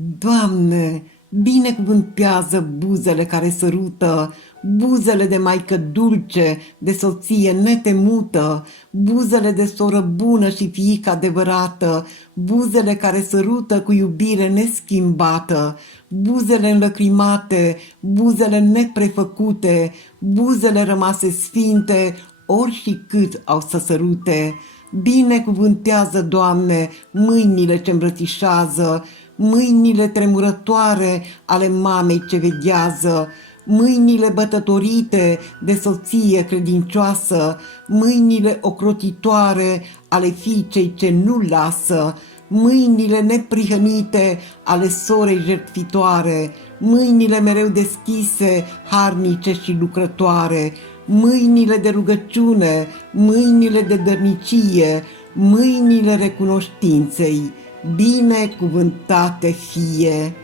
Doamne, binecuvântează buzele care sărută, buzele de maică dulce, de soție netemută, buzele de soră bună și fiică adevărată, buzele care sărută cu iubire neschimbată, buzele înlăcrimate, buzele neprefăcute, buzele rămase sfinte, ori și cât au să sărute. Binecuvântează, Doamne, mâinile ce îmbrățișează, mâinile tremurătoare ale mamei ce veghează, mâinile bătătorite de soție credincioasă, mâinile ocrotitoare ale fiicei ce nu lasă, mâinile neprihănite ale sorei jertfitoare, mâinile mereu deschise, harnice și lucrătoare, mâinile de rugăciune, mâinile de dărnicie, mâinile recunoștinței, binecuvântate fie!